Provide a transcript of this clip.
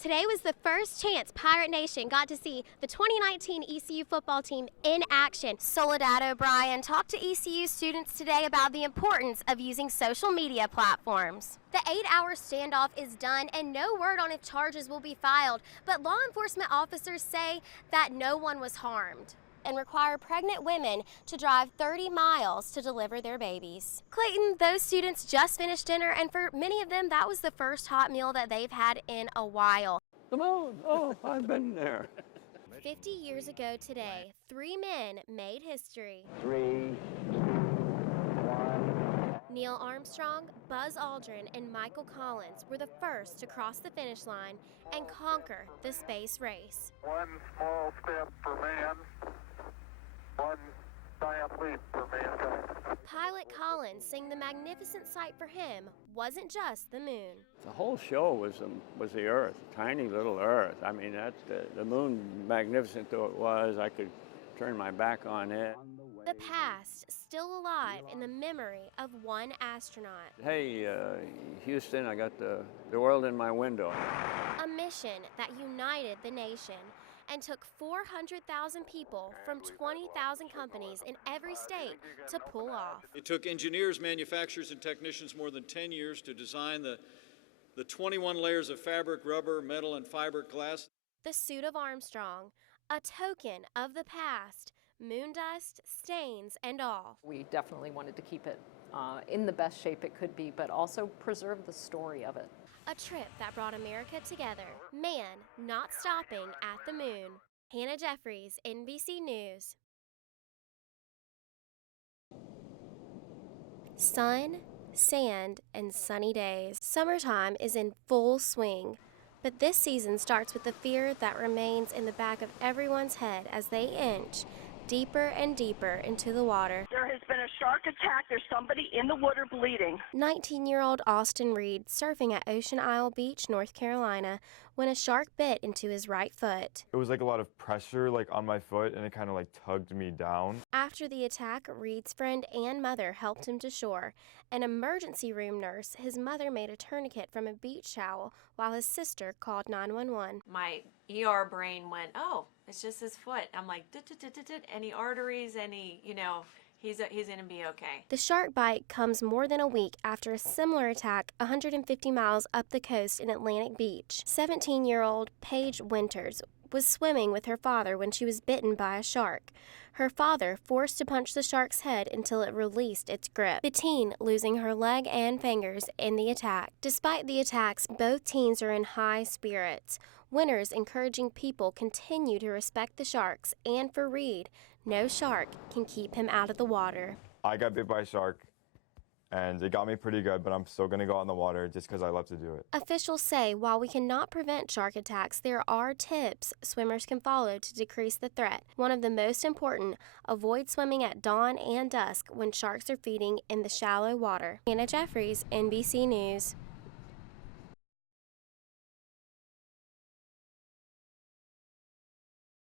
Today was the first chance Pirate Nation got to see the 2019 ECU football team in action. Soledad O'Brien talked to ECU students today about the importance of using social media platforms. The 8-hour standoff is done and no word on if charges will be filed, but law enforcement officers say that no one was harmed and require pregnant women to drive 30 miles to deliver their babies. Clayton, those students just finished dinner, and for many of them, that was the first hot meal that they've had in a while. The moon, oh, I've been there. 50 years ago today, 3 men made history. 3, 1. Neil Armstrong, Buzz Aldrin, and Michael Collins were the first to cross the finish line and conquer the space race. One small step for man, one giant leap for mankind. Pilot Collins saying the magnificent sight for him wasn't just the moon. The whole show was the Earth, tiny little Earth. I mean, the moon, magnificent though it was, I could turn my back on it. The past still alive in the memory of one astronaut. Hey, Houston, I got the world in my window. A mission that united the nation and took 400,000 people from 20,000 companies in every state to pull off. It took engineers, manufacturers, and technicians more than 10 years to design the 21 layers of fabric, rubber, metal, and fiberglass. The suit of Armstrong, a token of the past, moon dust, stains, and all. We definitely wanted to keep it in the best shape it could be, but also preserve the story of it. A trip that brought America together. Man not stopping at the moon. Hannah Jeffries, NBC News. Sun, sand, and sunny days. Summertime is in full swing. But this season starts with the fear that remains in the back of everyone's head as they inch deeper and deeper into the water. There has been a shark attack. There's somebody in the water bleeding. 19-year-old Austin Reed surfing at Ocean Isle Beach, North Carolina, when a shark bit into his right foot. It was like a lot of pressure on my foot, and it kind of tugged me down. After the attack, Reed's friend and mother helped him to shore. An emergency room nurse, his mother made a tourniquet from a beach towel while his sister called 911. My ER brain went, oh, it's just his foot. I'm like, any arteries, he's going to be okay. The shark bite comes more than a week after a similar attack 150 miles up the coast in Atlantic Beach. 17-year-old Paige Winters was swimming with her father when she was bitten by a shark. Her father forced to punch the shark's head until it released its grip, the teen losing her leg and fingers in the attack. Despite the attacks, both teens are in high spirits. Winters encouraging people continue to respect the sharks, and for Reed, no shark can keep him out of the water. I got bit by a shark, and it got me pretty good, but I'm still going to go out in the water just because I love to do it. Officials say while we cannot prevent shark attacks, there are tips swimmers can follow to decrease the threat. One of the most important, avoid swimming at dawn and dusk when sharks are feeding in the shallow water. Hannah Jeffries, NBC News.